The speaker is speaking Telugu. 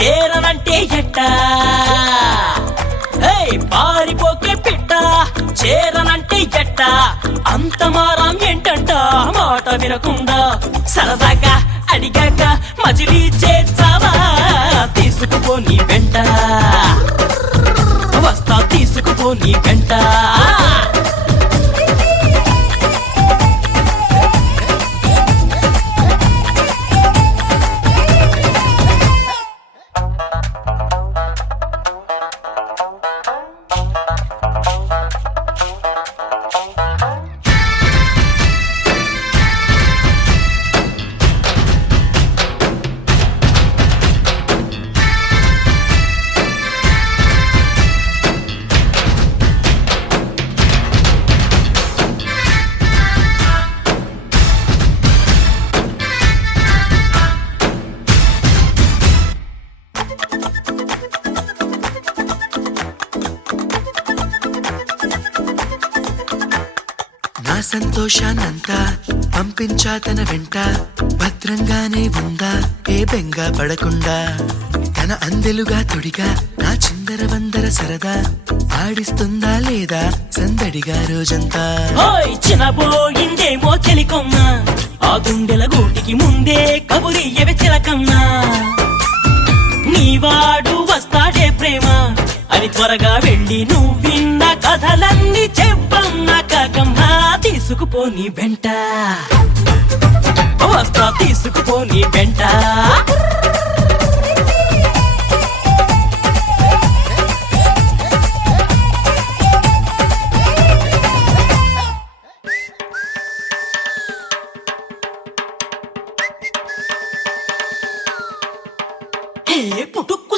చేరనంటే ఎట్టా పారిపోకే పిట్ట చేరనంటే ఎట్టా అంత మారం ఏంటంట మాట వినకుండా సరదాగా అడిగాక మజిలీ చేర్చావా తీసుకుపో నీ వెంట వస్తా తీసుకుపో నీ వెంట నా సంతోషాన్నంతా పంపించా తన వెంట భద్రంగానే ఉందా ఏ బెంగా పడకుండా తన అందెలుగా తొడిగా నా చిందర వందర సరదా ఆడిస్తుందా లేదా సందడిగా రోజంతా చినబోయిందేమో చెలికొమ్మ ఆ గుండెల గూటికి ముందే కబురియవే చిలకన్నా నీవాడు వస్తాడే ప్రేమ అని త్వరగా వెళ్ళి నువ్వు విన్న కథలన్నీ చెప్పన్నా కాకమ్మా తీసుకుపో నీ వెంట వస్తా తీసుకుపో నీ వెంట పుట్టుక